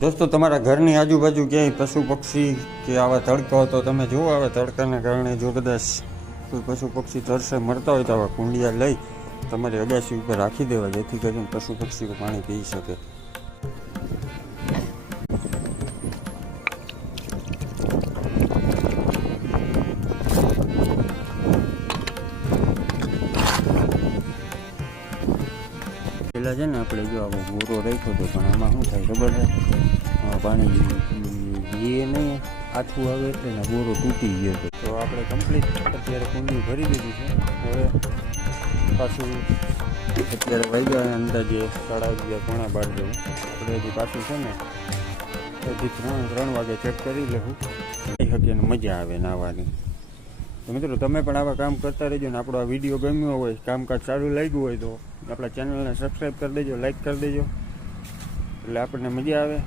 દોસ્તો તમારા ઘરની આજુબાજુ ક્યાંય પશુ પક્ષી કે આવા તડકા હોય તો તમે જુઓ, આવા તડકાને કારણે જો કદાચ કોઈ પશુ પક્ષી તરસે મરતા હોય તો આવા કુંડિયા લઈ તમારી અગાસી ઉપર રાખી દેવા, જેથી કરીને પશુ પક્ષીઓ પાણી પી શકે. પહેલાં છે ને આપણે જો આવો બોરો રાખ્યો હતો, પણ આમાં શું થાય ખબર છે, પાણી એ નહીં આછું આવે એટલે ને બોરો તૂટી ગયો હતો. તો આપણે કમ્પ્લીટ અત્યારે કુંડી ભરી દીધી છે. હવે પાછું અત્યારે વાગ્યા અંદાજે 11:30 જેવું. આપણે હજી પાછું છે ને હજી 3 વાગે ચેક કરી લેવું, કઈ શકીએ ને મજા આવે નાહવાની. તો મિત્રો તમે પણ આવા કામ કરતા રહેજો ને આપણો આ વિડીયો ગમ્યો હોય, કામકાજ સારું લાગ્યું હોય તો આપણા ચેનલને સબસ્ક્રાઈબ કરી દેજો, લાઈક કરી દેજો, એટલે આપણને મજા આવે.